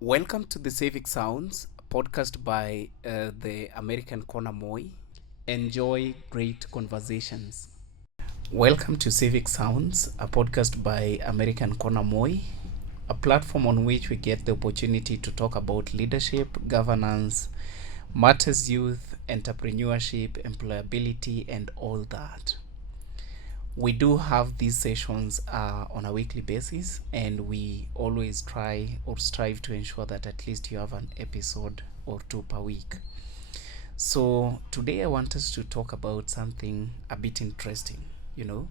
Welcome to the Civic Sounds, a podcast by the American Corner Moi. Enjoy great conversations. Welcome to Civic Sounds, a podcast by American Corner Moi, a platform on which we get the opportunity to talk about leadership, governance, matters youth, entrepreneurship, employability, and all that. We do have these sessions on a weekly basis, and we always try or strive to ensure that at least you have an episode or two per week. So today I want us to talk about something a bit interesting. you know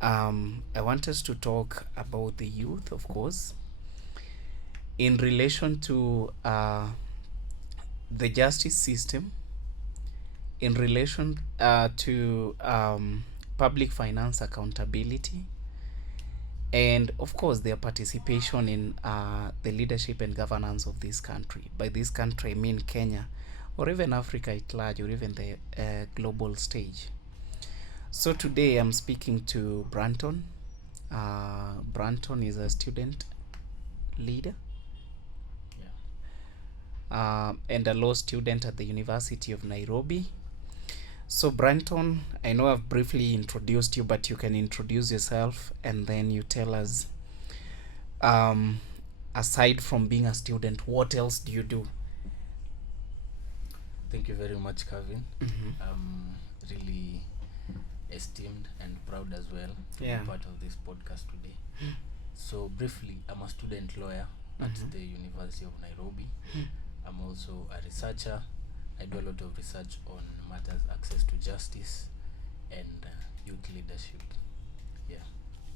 I want us to talk about the youth, of course, in relation to the justice system, in relation to public finance accountability, and of course their participation in the leadership and governance of this country. By this country I mean Kenya, or even Africa at large, or even the global stage. So today I'm speaking to Branton. Branton is a student leader and a law student at the University of Nairobi. So Branton, I know I've briefly introduced you, but you can introduce yourself and then you tell us, aside from being a student, what else do you do? Thank you very much, Cavin. Mm-hmm. I'm really esteemed and proud as well to Yeah. be part of this podcast today. So briefly, I'm a student lawyer at Mhm. the University of Nairobi. I'm also a researcher. I do a lot of research on matters access to justice and youth leadership. Yeah.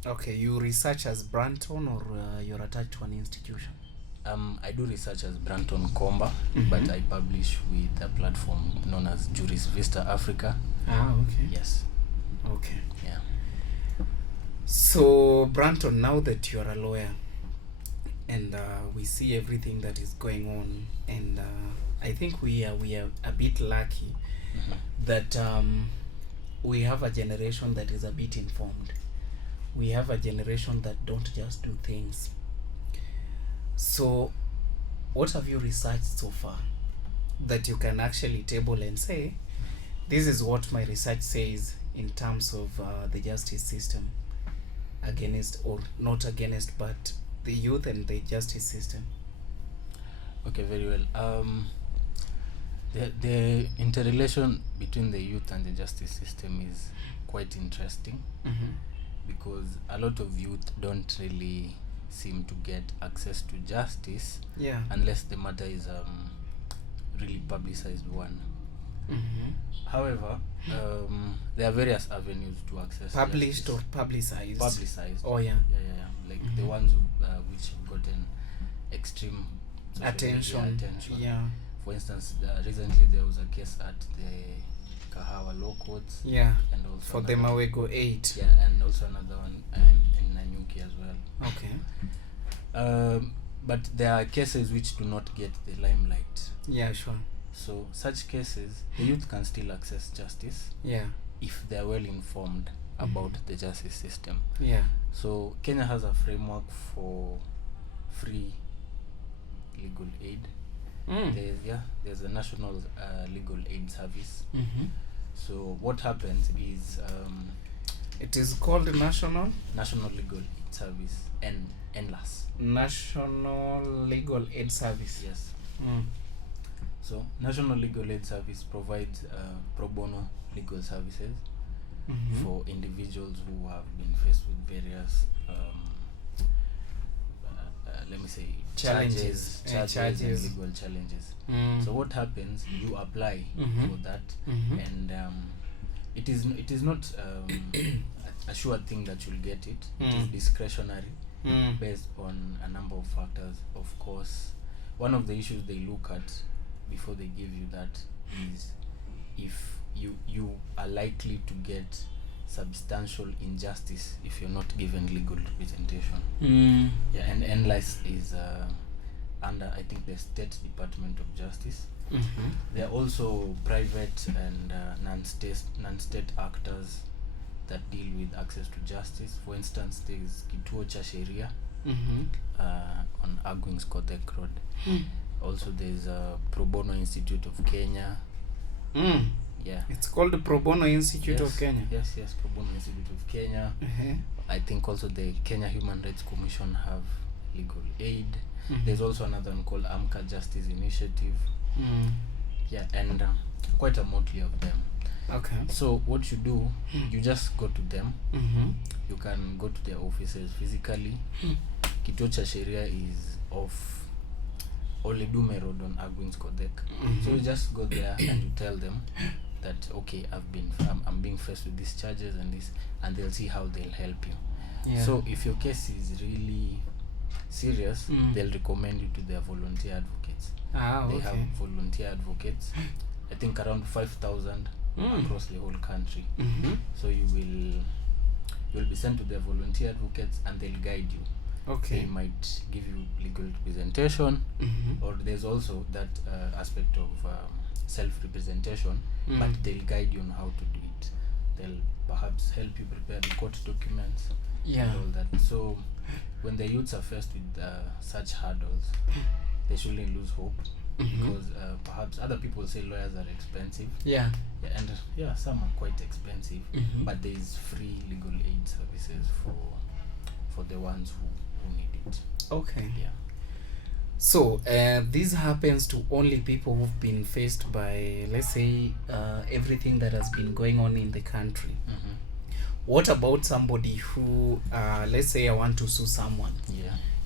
Okay, you research as Branton, or you're attached to an institution? I do research as Branton Komba, Mhm. but I publish with a platform known as Juris Vista Africa. Okay. Yes. Okay. Yeah. So Branton, now that you're a lawyer and we see everything that is going on, and I think we are a bit lucky that we have a generation that is a bit informed. We have a generation that don't just do things. So what have you researched so far that you can actually table and say, this is what my research says in terms of the justice system, against, or not against, but the youth and the justice system? Okay, very well. The interrelation between the youth and the justice system is quite interesting Mm-hmm. because a lot of youth don't really seem to get access to justice Yeah. unless the matter is really publicized one. Mm-hmm. However, there are various avenues to access Published justice. or publicized? Publicized. Oh yeah. Yeah. Like the Mhm. ones which have gotten extreme social Attention. media attention. Yeah. For instance, recently there was a case at the Kahawa Law Courts, Yeah. and also For the another- Mawego 8. Yeah, and also another one in Nanyuki as well. Okay. But there are cases which do not get the limelight. Yeah, sure. So such cases, the youth can still access justice Yeah. if they are well informed about the justice system. Yeah. So Kenya has a framework for free legal aid. There's a national legal aid service. Mm-hmm. So what happens is It is called National National Legal Aid Service and NLAS. National Legal Aid Service. Yes. Mm. So National Legal Aid Service provides pro bono legal services Mm-hmm. for individuals who have been faced with various let me say Challenges. charges and legal challenges. Mm. So what happens, you apply Mhm. for that, Mhm. and it is not a sure thing that you'll get it. It is Mm. discretionary Mm. based on a number of factors. Of course, one of the issues they look at before they give you that is if you are likely to get substantial injustice if you're not given legal representation. Mm. Yeah, and NLICE is under, I think, the State Department of Justice. Mm-hmm. There are also private and non-state actors that deal with access to justice. For instance, there is Kituo cha Sheria, on Agwings Kotek Road. Also there's a Pro Bono Institute of Kenya. Yeah, It's called the Pro Bono Institute of Kenya. Yes, Pro Bono Institute of Kenya. I think also the Kenya Human Rights Commission have legal aid. There's also another one called Amka Justice Initiative. Yeah, and quite a motley of them. Okay. So what you do, you just go to them. You can go to their offices physically. Kituo cha Sheria is off Oledume Road on Agwings Kodek. So you just go there and you tell them that okay, I'm being faced with these charges and this, and they'll see how they'll help you. Yeah. So if your case is really serious, they'll recommend you to their volunteer advocates. They have volunteer advocates, I think around 5,000 across the whole country. So you'll be sent to their volunteer advocates and they'll guide you. They might give you legal representation, or there's also that aspect of self-representation, but they'll guide you on how to do it. They'll perhaps help you prepare the court documents and all that. So when the youths are faced with such hurdles, they shouldn't lose hope, because perhaps other people say lawyers are expensive. And some are quite expensive, but there is free legal aid services for the ones who need it. So this happens to only people who've been faced by, let's say, everything that has been going on in the country. What about somebody who, let's say I want to sue someone?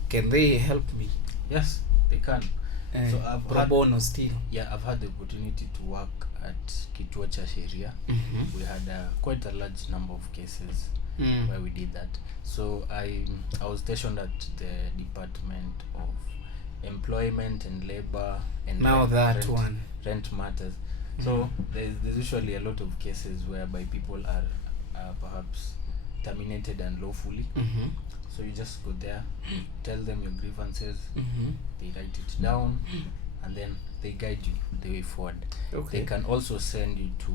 Can they help me? Yes, they can. So I've Pro bono still. I've had the opportunity to work at Kituo cha Sheria. We had quite a large number of cases where we did that. So I was stationed at the Department of Employment and Labor and now rent matters. So there's usually a lot of cases whereby people are perhaps terminated unlawfully. So you just go there, tell them your grievances, they write it down, and then they guide you the way forward. They can also send you to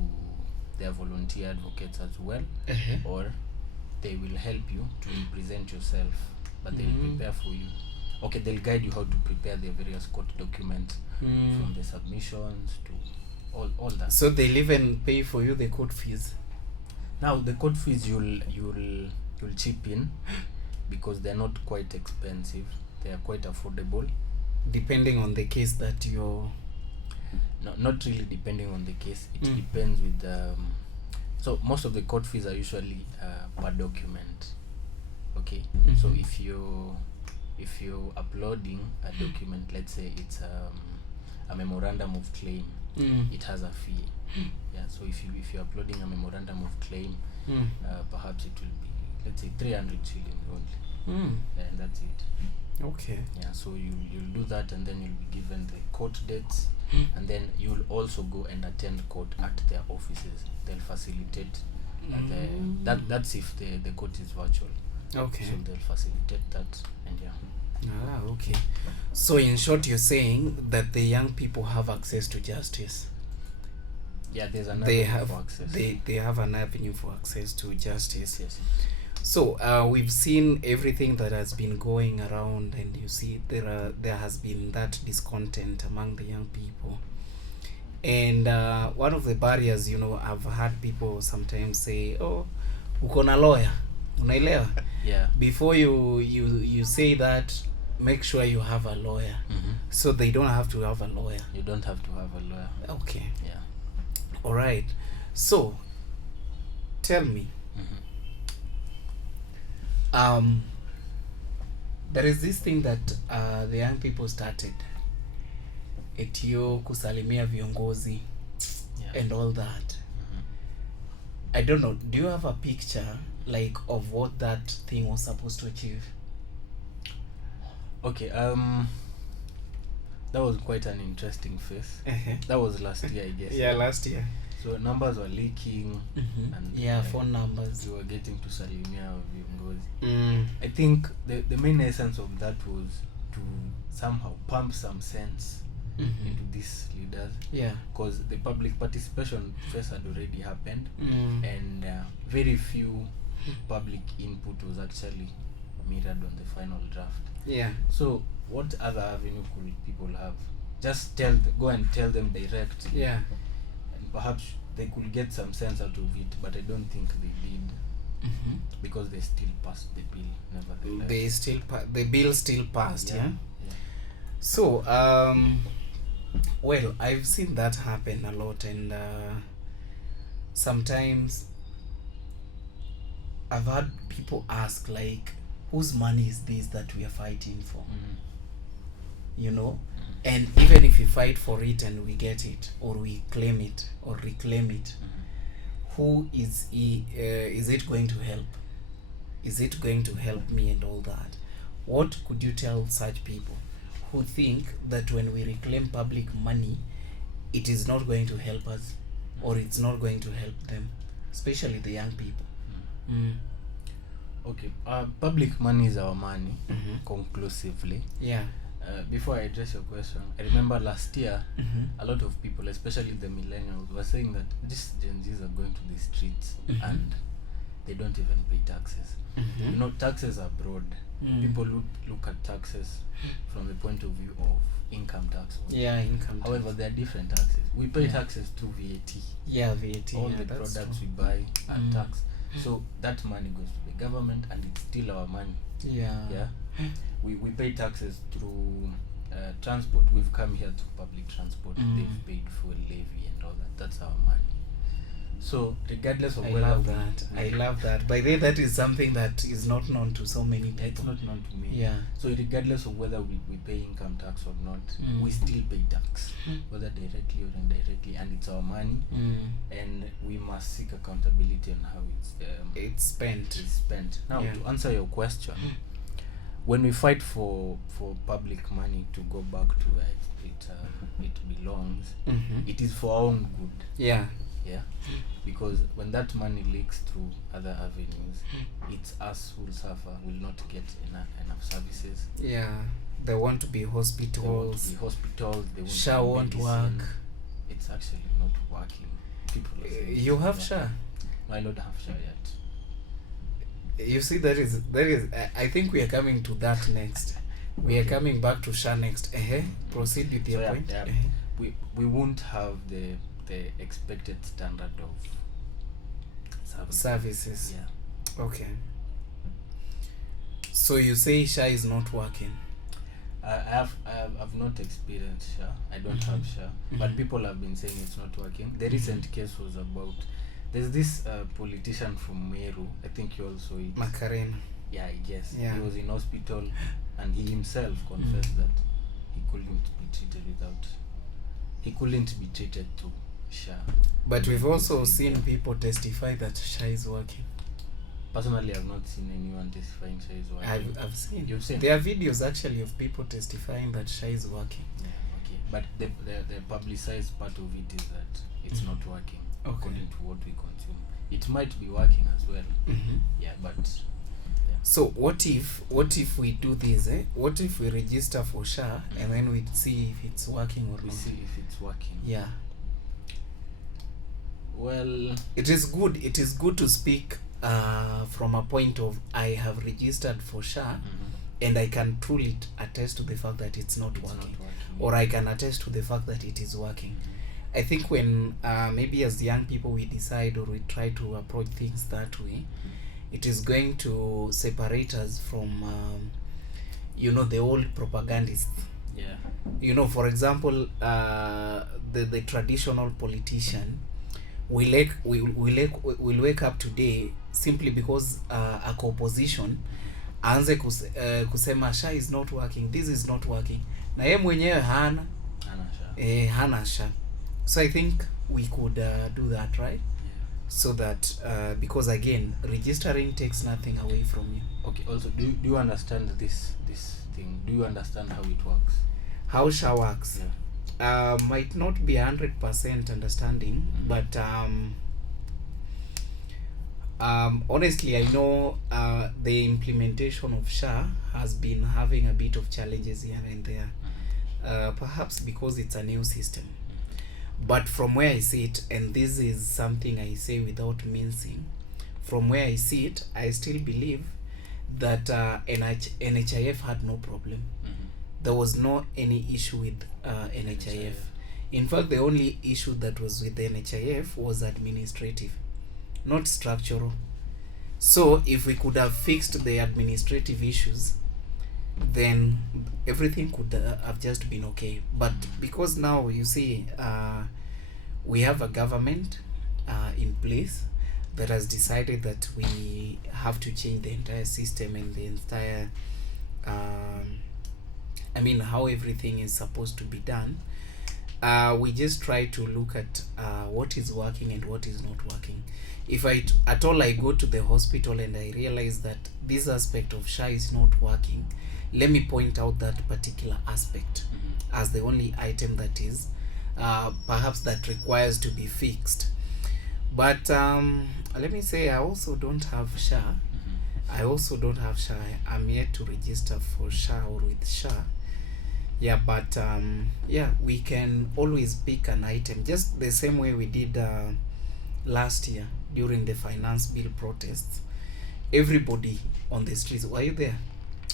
their volunteer advocates as well, or they will help you to represent yourself, but they will prepare for you. They'll guide you how to prepare the various court documents, from the submissions to all that. So they'll even pay for you the court fees. Now the court fees you'll chip in, because they're not quite expensive. They are quite affordable. Depending on the case that you're... No, not really depending on the case. It depends with so most of the court fees are usually per document. So if you're uploading a document, let's say it's a memorandum of claim, it has a fee. So if you're uploading a memorandum of claim, perhaps it will be, let's say, 300 shillings only. And that's it. So you'll do that, and then you'll be given the court dates, and then you'll also go and attend court at their offices. They'll facilitate that's if the court is virtual. So they'll facilitate that, and So in short, you're saying that the young people have access to justice. There's an avenue for access. They have an avenue for access to justice. So we've seen everything that has been going around, and you see there has been that discontent among the young people. And one of the barriers, I've had people sometimes say, "Oh, uko na lawyer, unaelewa?" Before you say that, make sure you have a lawyer. So they don't have to have a lawyer. You don't have to have a lawyer. All right. So tell me, there is this thing that the young people started, etio kusalimia viongozi, and all that. I don't know, do you have a picture like of what that thing was supposed to achieve? That was quite an interesting phase. That was last year, I guess. Last year. So numbers were leaking, and phone numbers. We were getting to salimia viongozi. I think the main essence of that was to somehow pump some sense into these leaders, because the public participation phase had already happened, and very few public input was actually mirrored on the final draft. Yeah. So what other avenue could people have? Just go and tell them direct. Yeah. And perhaps they could get some sense out of it, but I don't think they did, because they still passed the bill nevertheless. The bill still passed. Yeah. Yeah. So well, I've seen that happen a lot, and sometimes I've had people ask, like, whose money is this that we are fighting for? You know, and even if we fight for it and we get it, or we claim it or reclaim it, who is it going to help? Is it going to help me and all that? What could you tell such people who think that when we reclaim public money, it is not going to help us, or it's not going to help them, especially the young people? Okay, public money is our money, conclusively. Yeah. Before I address your question, I remember last year, a lot of people, especially the millennials, were saying that these Gen Zs are going to the streets and they don't even pay taxes. You know, taxes are broad. People look at taxes from the point of view of income tax. Income tax. However, there are different taxes. We pay taxes through VAT. VAT. All the products we buy are taxed. So that money goes to the government, and it's still our money. We pay taxes through transport. We've come here to public transport. They've paid fuel levy and all that. That's our money. So regardless of I whether love that. By the way, that is something that is not known to so many people. It's not known to me. Yeah. So regardless of whether we pay income tax or not, we still pay tax, whether directly or indirectly, and it's our money, and we must seek accountability on how it's spent. Now, to answer your question, when we fight for public money to go back to where it belongs, it is for our own good. Yeah, because when that money leaks through other avenues, it's us who will suffer, will not get enough services. They want to be hospitals. They want SHA won't work. It's actually not working. People are saying you have SHA? No, I don't have SHA yet. You see, that is I think we are coming to that next. We are coming back to SHA next. Proceed with your point. We won't have the expected standard of services. Okay. So you say SHA is not working? I've not experienced SHA. I don't have SHA, but people have been saying it's not working. The recent case was about, there's this politician from Meru, I think you also saw it. Macarena. Yeah, I guess. He was in hospital, and he himself confessed that he couldn't be treated to SHA. But we've also seen people testify that SHA is working. Personally, I've not seen anyone testifying SHA is working. I've seen. You've seen? There are videos actually of people testifying that SHA is working. But the publicized part of it is that it's not working according to what we consume. It might be working as well. So what if we do this? What if we register for SHA and then we see if it's working or not? We see if it's working. Yeah. Well, it is good to speak from a point of, I have registered for SHA and I can truly attest to the fact that it's not working, or I can attest to the fact that it is working. I think when maybe as young people we decide, or we try to approach things that way, it is going to separate us from the old propagandists. For example, the traditional politician will wake up today simply because ako opposition aanze kusema SHA is not working, this is not working, na yeye mwenyewe hana SHA. So I think we could do that, right? So that because again, registering takes nothing away from you. Okay. Also, do you understand this thing? Do you understand how it works? How SHA works? Might not be 100% understanding, but honestly, I know the implementation of SHA has been having a bit of challenges here and there, perhaps because it's a new system. But from where I see it, and this is something I say without mincing, from where I see it, I still believe that NHIF had no problem. There was no any issue with NHIF. In fact, the only issue that was with the NHIF was administrative, not structural. So if we could have fixed the administrative issues, then everything could have just been okay. But because now you see, we have a government in place that has decided that we have to change the entire system and the entire how everything is supposed to be done. We just try to look at what is working and what is not working. If I go to the hospital and I realize that this aspect of SHA is not working, let me point out that particular aspect as the only item that is perhaps that requires to be fixed. But let me say, I also don't have SHA. I also don't have SHA. I'm yet to register for SHA or with SHA. Yeah, but we can always pick an item, just the same way we did last year during the finance bill protests. Everybody on the streets, were you there?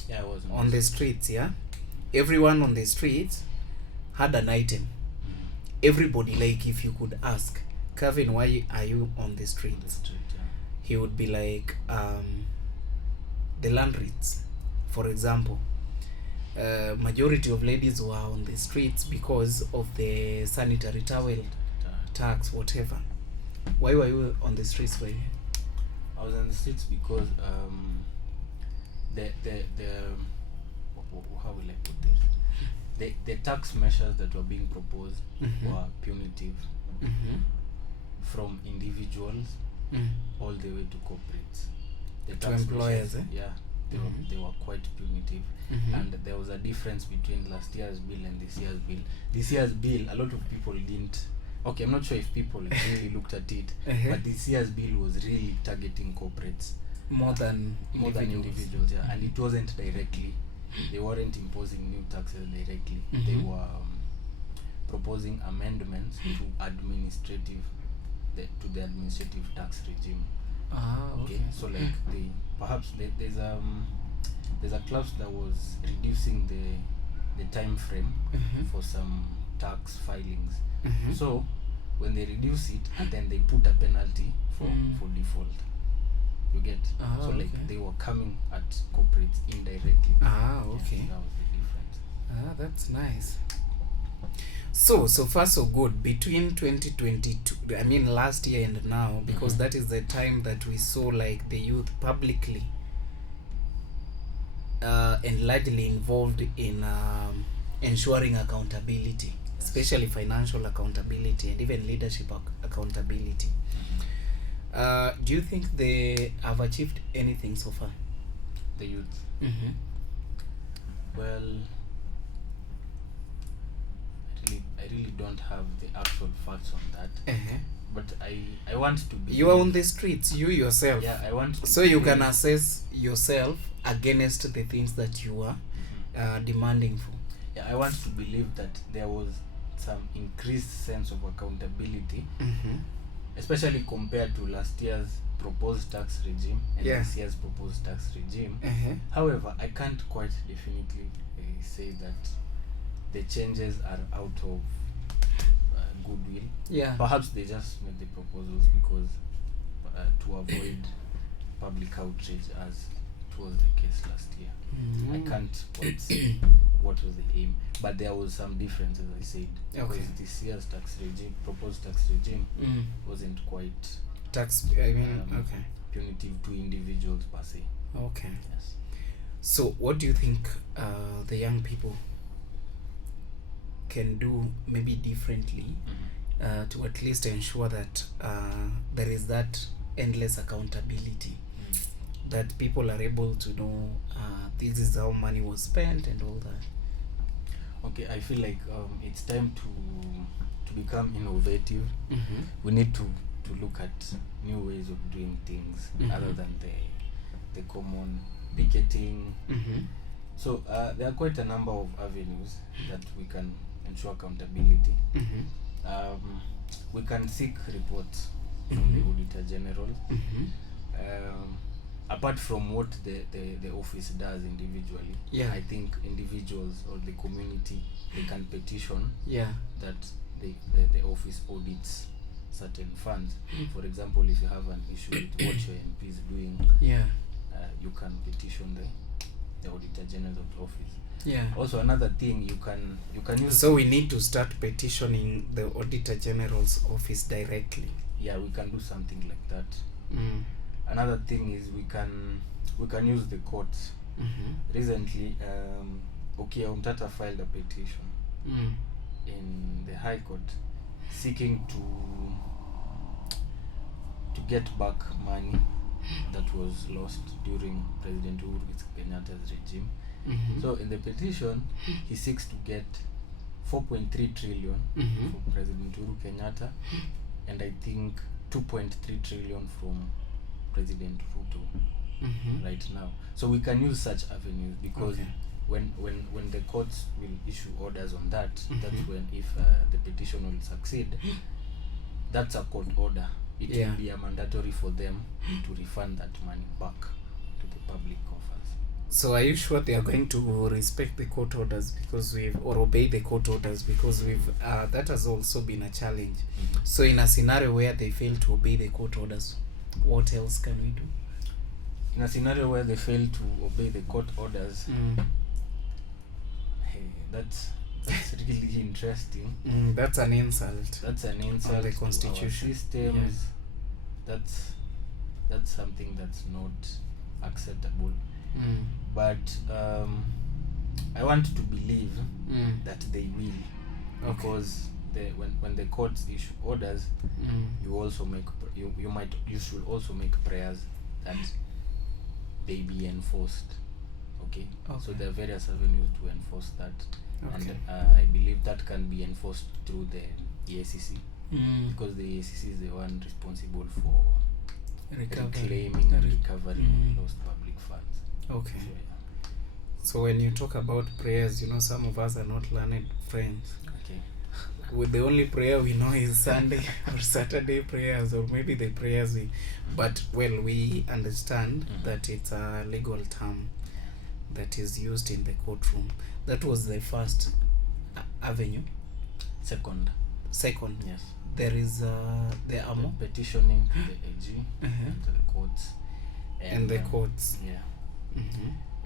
Yeah, I was on the streets. Yeah, everyone on the streets had an item. Everybody, like, if you could ask Cavin, why are you on the streets? He would be like, the land rates, for example. Majority of ladies were on the streets because of the sanitary towel tax, whatever. Why were you on the streets? Why? I was on the streets because the how will I put this? The tax measures that were being proposed were punitive from individuals all the way to corporates. The to employers, measures, they were quite punitive. And there was a difference between last year's bill and this year's bill. This year's bill, a lot of people didn't. Okay, I'm not sure if people really looked at it, but this year's bill was really targeting corporates more than individuals. Yeah, and it wasn't directly. They weren't imposing new taxes directly. They were proposing amendments to the administrative tax regime. Okay. So like there's a clause that was reducing the time frame for some tax filings. So when they reduce it, and then they put a penalty for default. You get? So like they were coming at corporates indirectly. Okay. Yeah, that was the difference. That's nice. So far so good. Between 2022, last year and now, because that is the time that we saw like the youth publicly and largely involved in ensuring accountability, especially financial accountability and even leadership accountability. Do you think they have achieved anything so far? The youth? Well, I really don't have the actual facts on that. But I want to be. You are on the streets, you yourself. Yeah, I want to. So you can assess yourself against the things that you are demanding for. Yeah, I want to believe that there was some increased sense of accountability, especially compared to last year's proposed tax regime and this year's proposed tax regime. However, I can't quite definitely say that the changes are out of goodwill. Yeah. Perhaps they just made the proposals because to avoid public outrage, as it was the case last year. I can't quite say what was the aim, but there was some difference, as I said, because this year's proposed tax regime wasn't quite punitive to individuals per se. Okay. Yes. So what do you think the young people can do maybe differently to at least ensure that there is that endless accountability, that people are able to know this is how money was spent and all that? Okay, I feel like it's time to become innovative. We need to look at new ways of doing things other than the common picketing. So there are quite a number of avenues that we can ensure accountability. We can seek reports from the Auditor General. apart from what the office does individually, Yeah. I think individuals or the community, they can petition Yeah. that the office audits certain funds. For example, if you have an issue with what your MP is doing, Yeah. You can petition the Auditor General of the office. Yeah. Also, another thing you can use. So we need to start petitioning the Auditor General's office directly. Yeah, we can do something like that. Mm. Another thing is we can use the courts. Mm-hmm. Recently, Okia Umtata filed a petition in the High Court seeking to get back money that was lost during President Uhuru Kenyatta's regime. Mm-hmm. So in the petition, he seeks to get 4.3 trillion from President Uhuru Kenyatta, and I think 2.3 trillion from President Ruto right now. So we can use such avenues, because when the courts will issue orders on that, that's when, if the petition will succeed, that's a court order. It will be a mandatory for them to refund that money back to the public coffers. So are you sure they are going to respect the court orders, because or obey the court orders, because that has also been a challenge. So in a scenario where they fail to obey the court orders, what else can we do? In a scenario where they fail to obey the court orders, hey, that's really interesting. That's an insult. That's an insult on the Constitution. To our systems. That's something that's not acceptable. But I want to believe that they will, because when the courts issue orders, you also make you should also make prayers that they be enforced. Okay. So there are various avenues to enforce that, and I believe that can be enforced through the EACC, because the EACC is the one responsible for reclaiming and recovering lost public funds. Okay. So when you talk about prayers, some of us are not learned friends. Okay. With the only prayer we know is Sunday or Saturday prayers, or maybe the prayers but we understand that it's a legal term that is used in the courtroom. That was the first avenue. Second. Yes. There is the petitioning to the AG and to the courts. And the courts. Yeah.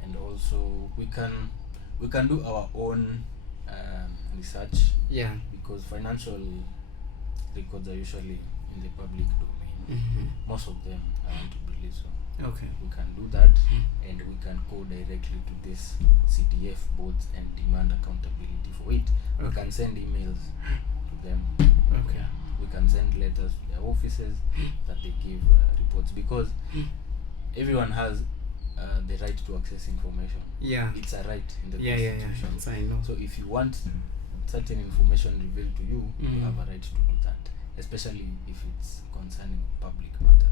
And also we can do our own research. Yeah. Because financial records are usually in the public domain. Most of them, I want to believe so. Okay. We can do that, and we can go directly to this CTF boards and demand accountability for it. We can send emails to them. Okay. We can send letters to their offices that they give reports, because everyone has the right to access information. Yeah. It's a right in the Constitution. Yes, I know. So if you want certain information revealed to you, you have a right to do that, especially if it's concerning public matters.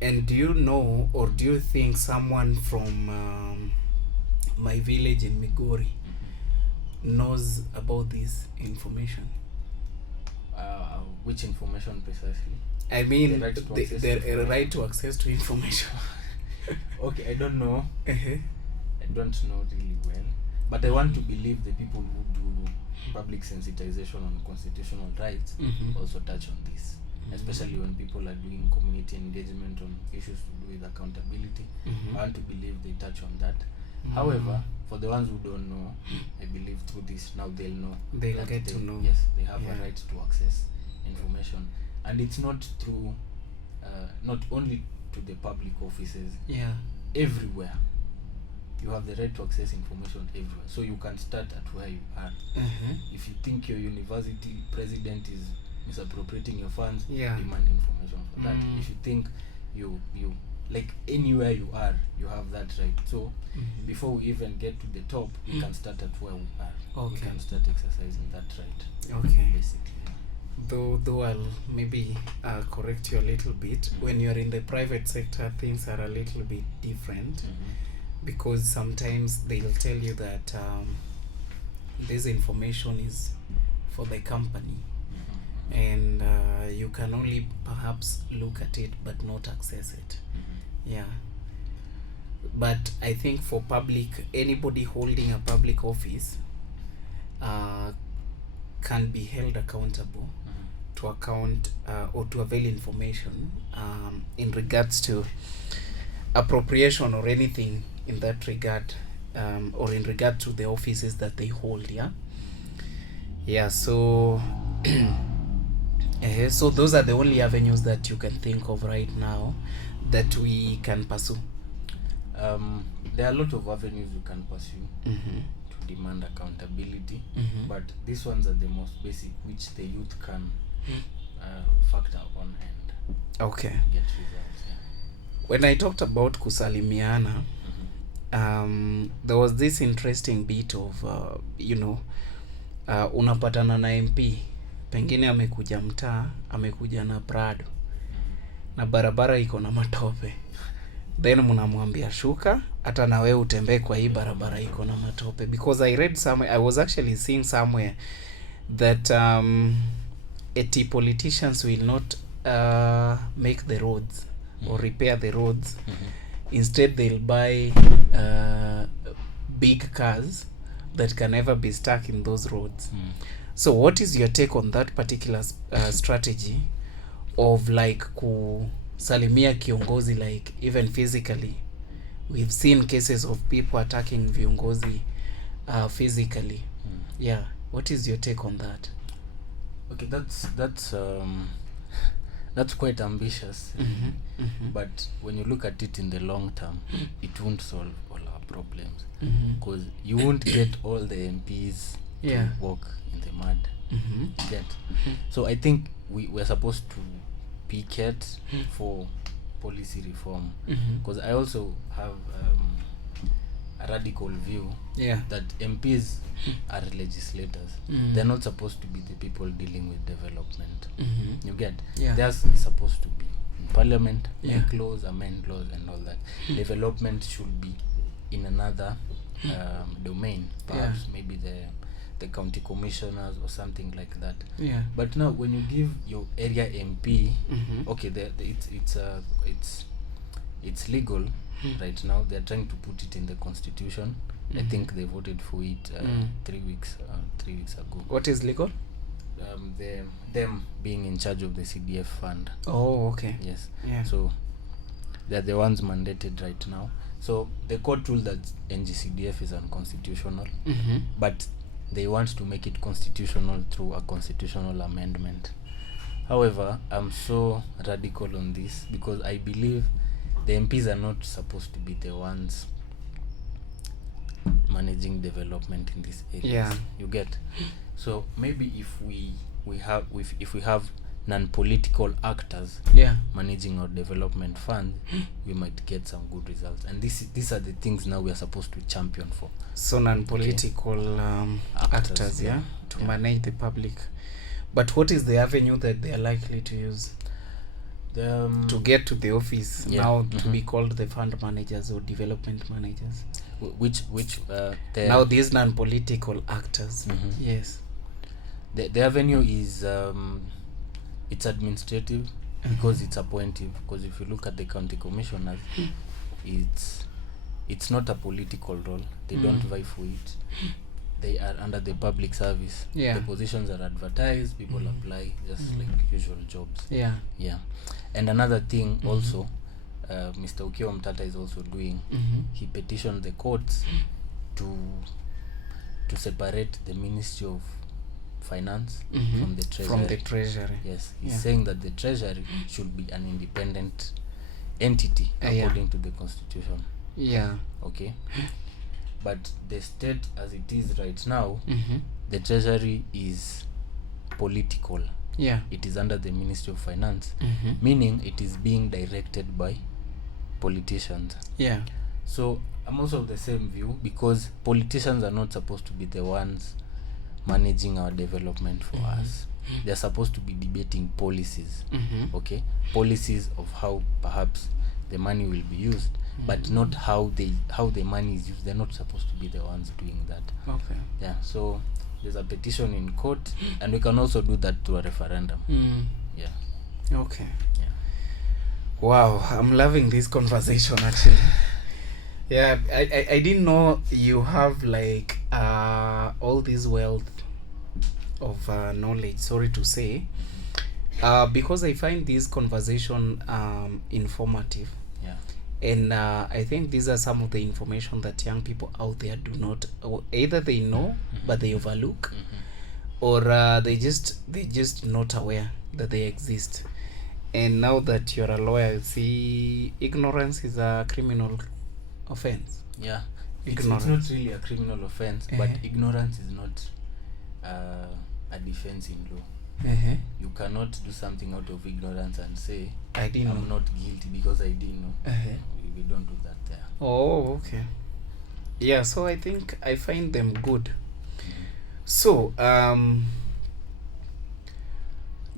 And do you know, or do you think someone from my village in Migori knows about this information? Which information precisely? I mean, the right to access to information. Okay, I don't know. I don't know really well, but I want to believe the people who do public sensitization on constitutional rights also touch on this, especially when people are doing community engagement on issues to do with accountability. I want to believe they touch on that. However, for the ones who don't know, I believe through this now they'll know. They'll get to know. Yes, they have a right to access information, and it's not through, not only to the public offices. Yeah. Everywhere. You have the right to access information everywhere. So you can start at where you are. If you think your university president is misappropriating your funds, demand information for that. If you think you like anywhere you are, you have that right. So before we even get to the top, we can start at where we are. Okay. We can start exercising that right. Okay. Basically. Though I'll maybe correct you a little bit. When you're in the private sector, things are a little bit different, because sometimes they'll tell you that this information is for the company, and you can only perhaps look at it but not access it. Yeah. but I think for anybody holding a public office can be held accountable to account or to avail information in regards to appropriation or anything in that regard, or in regard to the offices that they hold. So so those are the only avenues that you can think of right now that we can pursue. There are a lot of avenues you can pursue to demand accountability, but these ones are the most basic, which the youth can factor on and get results. When I talked about kusalimiana, there was this interesting bit of unapatana na MP, pengine amekuja mtaa, amekuja na Prado na barabara iko na matope, then mnamwambia shuka hata na wewe utembee kwa hii barabara iko na matope. Because I was actually seeing somewhere that politicians will not make the roads or repair the roads. Instead they'll buy big cars that can never be stuck in those roads. So what is your take on that particular strategy of like kusalimia kiongozi, like even physically? We've seen cases of people attacking viongozi physically. What is your take on that? Okay, that's quite ambitious. But when you look at it in the long term, it won't solve all our problems, because you won't get all the MPs to walk in the mud. So I think we're supposed to picket for policy reform, because I also have a radical view that MPs are legislators. They're not supposed to be the people dealing with development. You get? They're supposed to be in parliament, make laws, amend laws and all that. Development should be in another domain, perhaps maybe the county commissioners or something like that. But now when you give your area MP, okay, it's legal. Right now they're trying to put it in the constitution. I think they voted for it 3 weeks ago. What is legal? Them being in charge of the CDF fund. Oh, okay. Yes. So they're the ones mandated right now. So the court ruled that NGCDF is unconstitutional, but they want to make it constitutional through a constitutional amendment. However, I'm so radical on this because I believe the MPs are not supposed to be the ones managing development in this area. You get? So maybe if we have non-political actors managing our development fund, we might get some good results. And these are the things now we are supposed to champion for. So non-political actors to manage the public. But what is the avenue that they are likely to use to get to the office now to be called the fund managers or development managers? Which now these non-political actors. Yes. The avenue is it's administrative because it's appointive. Because if you look at the county commissioners, it's not a political role. They don't vie for it. They are under the public service. The positions are advertised. People apply just like usual jobs. And another thing also, Mr. Ukiwa Mtata is also doing. He petitioned the courts to separate the Ministry of Finance from the Treasury. Yes, he's saying that the Treasury should be an independent entity according to the Constitution. Okay. But the state as it is right now, the Treasury is political. It is under the Ministry of Finance, meaning it is being directed by politicians. So I'm also of the same view, because politicians are not supposed to be the ones managing our development for us. They're supposed to be debating policies. Okay, policies of how perhaps the money will be used, but not how the money is used. They're not supposed to be the ones doing that. So there's a petition in court, and we can also do that through a referendum. Wow, I'm loving this conversation actually. Yeah, I didn't know you have like all this wealth of knowledge. Sorry to say, because I find this conversation informative, Yeah. and I think these are some of the information that young people out there do not, or either they know but they overlook, or they just not aware that they exist. And now that you're a lawyer, see, ignorance is a criminal offense. Yeah. It's Ignorance. not really a criminal offense, but Uh-huh. ignorance is not a defense in law. Uh-huh. You cannot do something out of ignorance and say I didn't I'm know. not guilty because I didn't know. Uh-huh. We don't do that there. Oh, okay. Yeah, so I think I find them good. So,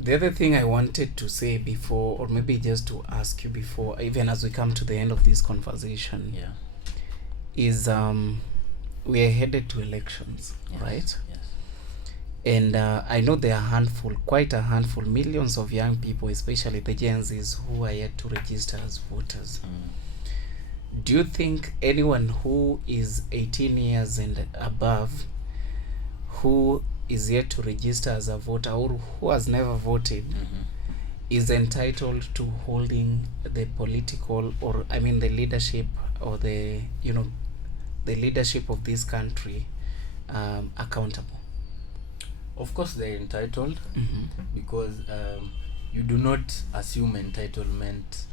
the other thing I wanted to say before, or maybe just to ask you before, even as we come to the end of this conversation, Yeah. is we are headed to elections, Yes. right? Yes. And I know there are quite a handful, millions of young people, especially the Gen Zs, who are yet to register as voters. Do you think anyone who is 18 years and above, who is yet to register as a voter, or who has never voted, is entitled to holding the political, or I mean the leadership, or the leadership of this country accountable? Of course, they're entitled Mm-hmm. because you do not assume entitlement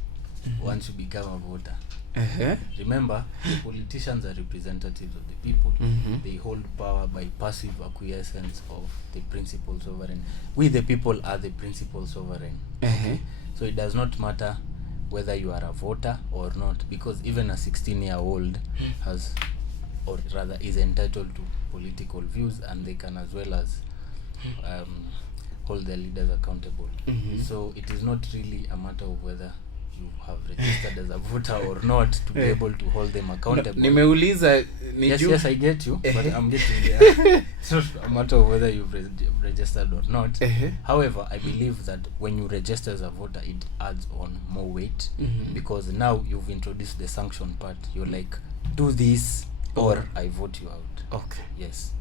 once you become a voter. Uh-huh. Remember, politicians are representatives of the people. Mm-hmm. They hold power by passive acquiescence of the principal sovereign. We, the people, are the principal sovereign. Uh-huh. So it does not matter whether you are a voter or not, because even a 16-year-old has, or rather is entitled to political views, and they can as well as hold their leaders accountable. Mhm. So it is not really a matter of whether you have registered as a voter or not to be able to hold them accountable. Nimeuliza Yes, I get you, but I'm getting there. It's not a matter of whether you've registered or not. Uh-huh. However, I believe that when you register as a voter, it adds on more weight, Mhm. because now you've introduced the sanction part. You're like, do this or I vote you out. Okay. Yes.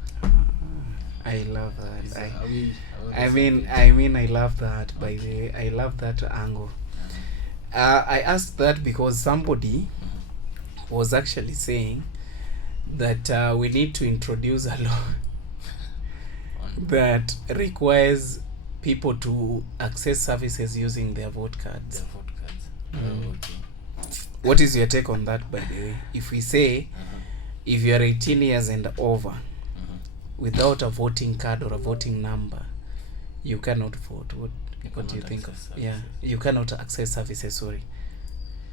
I love that. Is- I are we on the I same mean, page? I love that. By the way, I love that angle. I asked that because somebody was actually saying that we need to introduce a law On that requires people to access services using their vote cards. their vote cards. Mm. Okay. What is your take on that, by the way? If we say, if you are 18 years and over, without a voting card or a voting number, you cannot vote. What do you cannot think? access Yeah, services. you cannot access services. Sorry.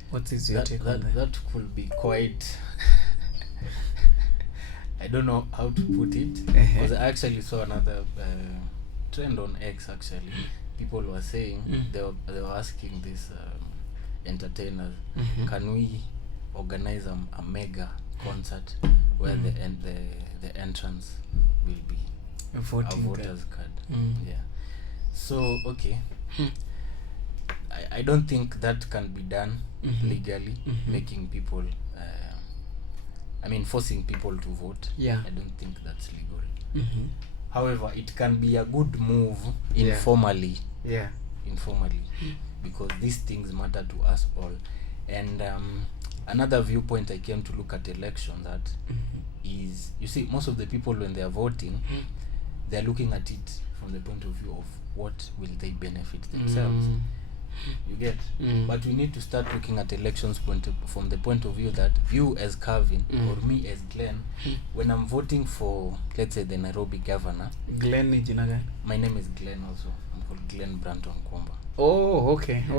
What is your take on that? That could be quite I don't know how to put it, because I actually saw another trend on X. Actually, people were saying they were asking these entertainers, can we organize a mega concert where the entrance will be A a voting voter's card? Mm. Yeah. So okay, I don't think that can be done legally, making people forcing people to vote. Yeah. I don't think that's legal. Mm-hmm. However, it can be a good move Yeah. informally, Yeah. because these things matter to us all. And another viewpoint I came to look at election that is, you see, most of the people when they are voting, they're looking at it from the point of view of what will they benefit themselves. You get? But we need to start looking at elections from the point of view that you as Cavin or me as Glenn, when I'm voting for, let's say, the Nairobi governor. Glenn ni jina gani? My name is Glenn also. I'm called Glenn Branton Kwamba. Oh, okay, Yes.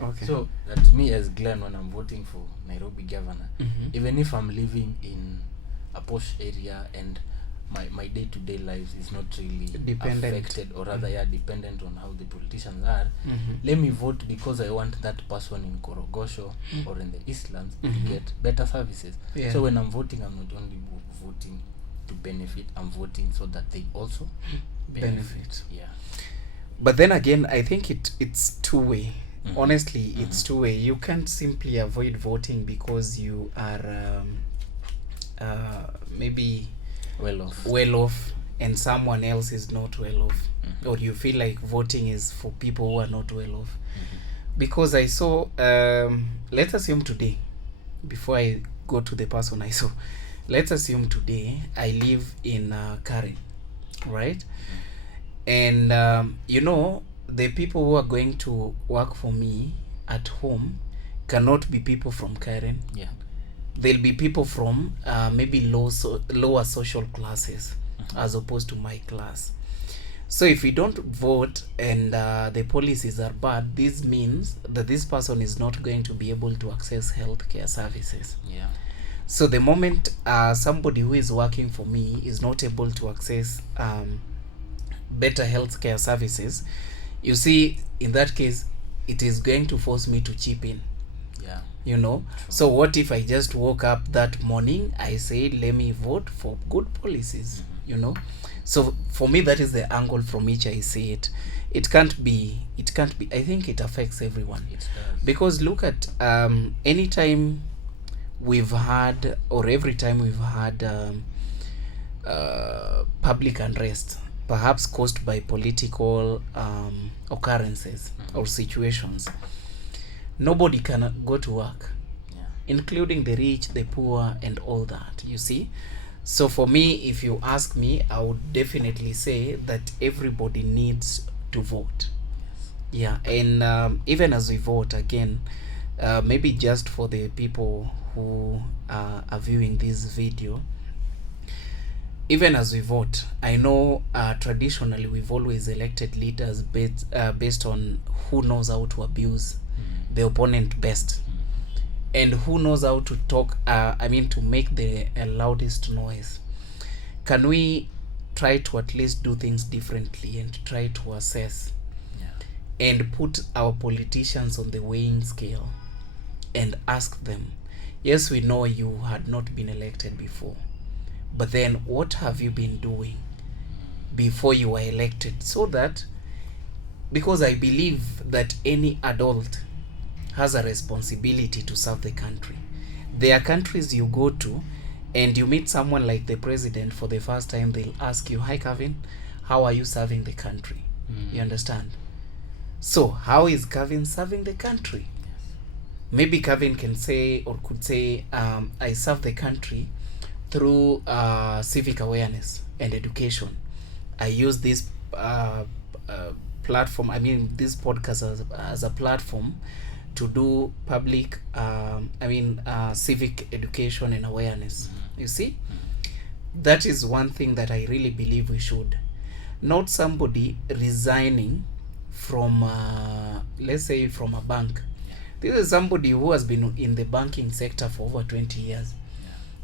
okay. So that me as Glenn, when I'm voting for Nairobi governor, even if I'm living in a posh area and my day-to-day life is not really Dependent. affected, or rather dependent on how the politicians are, let me vote because I want that person in Korogosho or in the Eastlands to get better services. Yeah. So when I'm voting, I'm not only voting to benefit, I'm voting so that they also benefit. Benefit. Yeah. But then again, I think it's two-way. honestly, it's two-way. You can't simply avoid voting because you are maybe well off and someone else is not well off, or you feel like voting is for people who are not well off. Because I saw, let's assume today, before I go to the person I saw, let's assume today I live in Karen, right? And the people who are going to work for me at home cannot be people from Karen. Yeah. They'll be people from maybe lower social classes as opposed to my class. So if we don't vote and the policies are bad, this means that this person is not going to be able to access healthcare services. Yeah. So the moment somebody who is working for me is not able to access better healthcare services, you see, in that case, it is going to force me to chip in. Yeah. True. So what if I just woke up that morning, I said, let me vote for good policies, So for me, that is the angle from which I see it. It can't be, I think it affects everyone. It does. Because look at, anytime we've had, or every time we've had public unrest, perhaps caused by political occurrences or situations, nobody can go to work, including the rich, the poor, and all that, you see. So for me, if you ask me, I would definitely say that everybody needs to vote. Yes. Yeah, and even as we vote again, maybe just for the people who are viewing this video, even as we vote, I know traditionally we've always elected leaders based on who knows how to abuse the opponent best, and who knows how to talk, to make the loudest noise. Can we try to at least do things differently and try to assess and put our politicians on the weighing scale and ask them, yes, we know you had not been elected before, but then what have you been doing before you were elected? So that, because I believe that any adult has a responsibility to serve the country. There are countries you go to and you meet someone like the president for the first time, they'll ask you, hi Cavin, how are you serving the country? You understand? So how is Cavin serving the country? Maybe Cavin can say, or could say, I serve the country through civic awareness and education. I use this platform, this podcast as a platform to do public, civic education and awareness. You see? That is one thing that I really believe we should. Not somebody resigning from, let's say, from a bank. This is somebody who has been in the banking sector for over 20 years.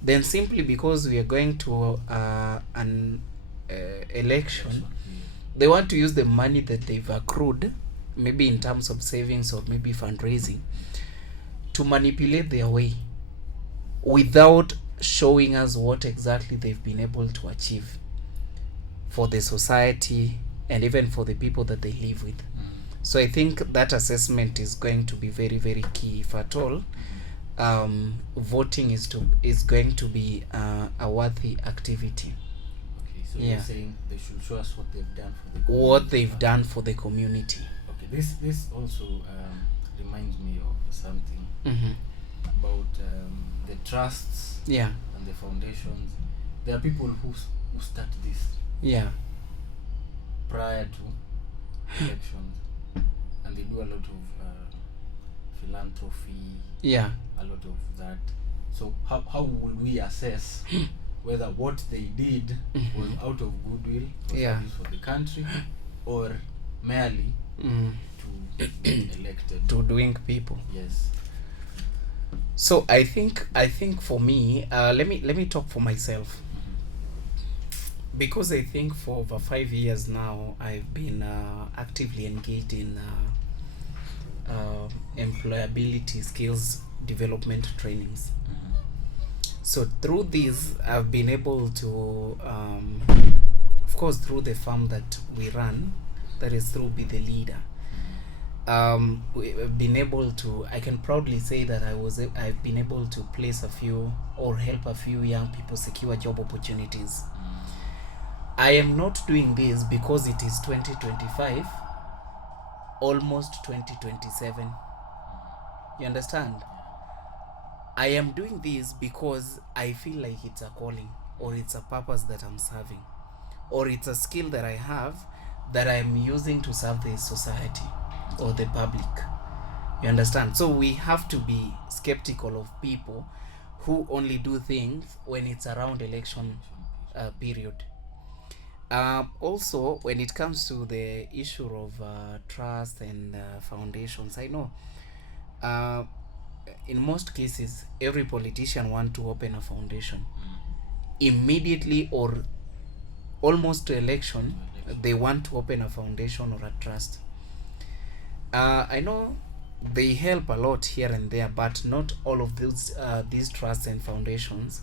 Then simply because we are going to an election, they want to use the money that they've accrued, maybe in terms of savings or maybe fundraising, to manipulate their way without showing us what exactly they've been able to achieve for the society and even for the people that they live with. So I think that assessment is going to be very, very key. If at all, voting is going to be a worthy activity. Okay, so you're saying they should show us what they've done for the community. What they've done for the community. Okay, this also reminds me of something about the trusts and the foundations. There are people who start this prior to elections, and they do a lot of philanthropy, a lot of that. So how will we assess whether what they did was out of goodwill or service for the country, or merely to be elected? To doing people. Yes. So I think for me, let me talk for myself. Because I think for over 5 years now, I've been actively engaged in employability skills development trainings. So through these, I've been able to, of course, through the firm that we run, that is through Be the Leader, we've been able to, I can proudly say that I've been able to place a few or help a few young people secure job opportunities. I am not doing this because it is 2025, almost 2027. You understand? I am doing this because I feel like it's a calling, or it's a purpose that I'm serving, or it's a skill that I have that I'm using to serve the society or the public. You understand? So we have to be skeptical of people who only do things when it's around election period. Also, when it comes to the issue of trust and foundations, I know in most cases every politician want to open a foundation immediately or almost to election. They want to open a foundation or a trust. I know they help a lot here and there, but not all of these trusts and foundations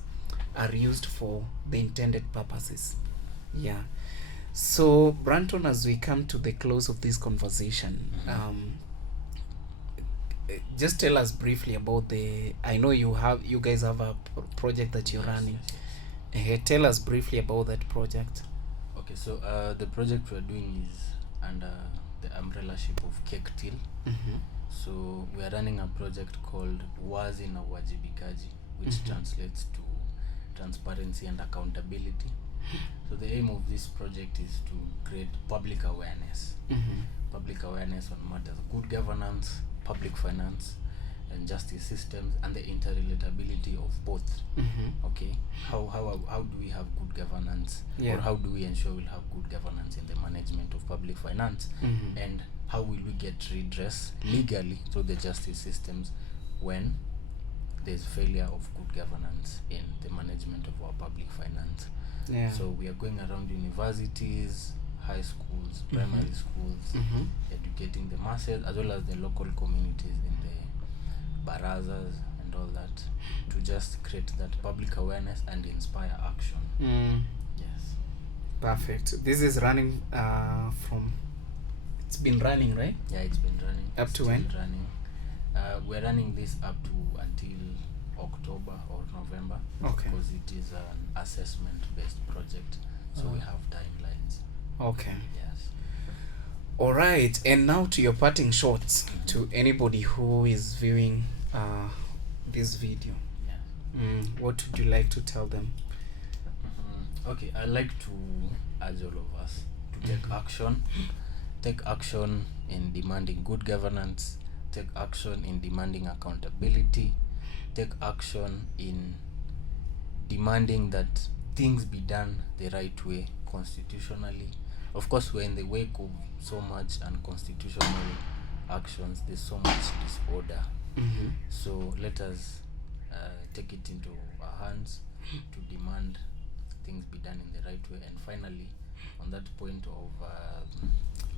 are used for the intended purposes. Yeah. So, Branton, as we come to the close of this conversation, just tell us briefly about the. I know you guys have a project that you're running. Tell us briefly about that project. Okay, so the project we're doing is under the umbrellaship of Kektil. So we are running a project called Wazi na Uwajibikaji, which translates to transparency and accountability. So the aim of this project is to create public awareness. Public awareness on matters of good governance, public finance, and justice systems, and the interrelatability of both. Okay, how do we have good governance, or how do we ensure we'll have good governance in the management of public finance, and how will we get redress legally to the justice systems when there's failure of good governance in the management of our public finance. So we are going around universities, high schools, primary schools, educating the masses as well as the local communities in the barazas and all that, to just create that public awareness and inspire action. Yes. Perfect. This is running from. It's been running, right? Yeah, it's been running. Up to when? Running. We're running this up to until October or November. Okay. Because it is an assessment-based project, so we have timelines. Okay. Yes. All right. And now to your parting shots to anybody who is viewing this video. Yeah. What would you like to tell them? Okay, I'd like to urge all of us to take action. Take action in demanding good governance. Take action in demanding accountability. Take action in demanding that things be done the right way constitutionally. Of course, we're in the wake of so much unconstitutional actions. There's so much disorder. So let us take it into our hands to demand things be done in the right way. And finally, on that point of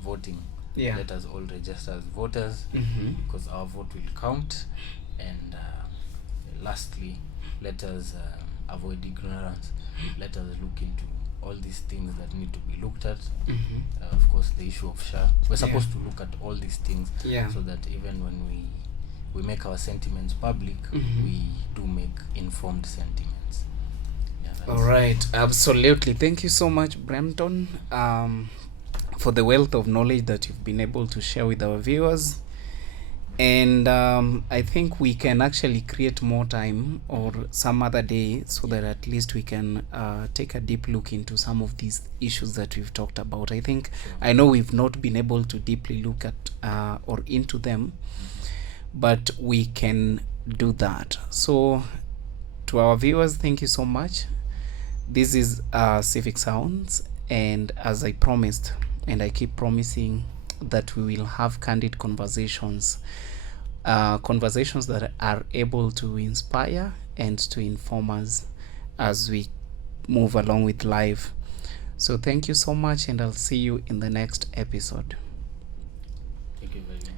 voting, let us all register as voters, because our vote will count. And lastly, let us avoid ignorance. Let us look into all these things that need to be looked at. Of course, the issue of SHA. We're supposed to look at all these things so that even when we make our sentiments public, we do make informed sentiments. All right, absolutely. Thank you so much, Brampton, for the wealth of knowledge that you've been able to share with our viewers. And I think we can actually create more time or some other day so that at least we can take a deep look into some of these issues that we've talked about. I think I know we've not been able to deeply look at or into them, but we can do that. So to our viewers, thank you so much. This is Civic Sounds, and as I promised, and I keep promising, that we will have candid conversations, conversations that are able to inspire and to inform us as we move along with life. So thank you so much, and I'll see you in the next episode. Thank you very much.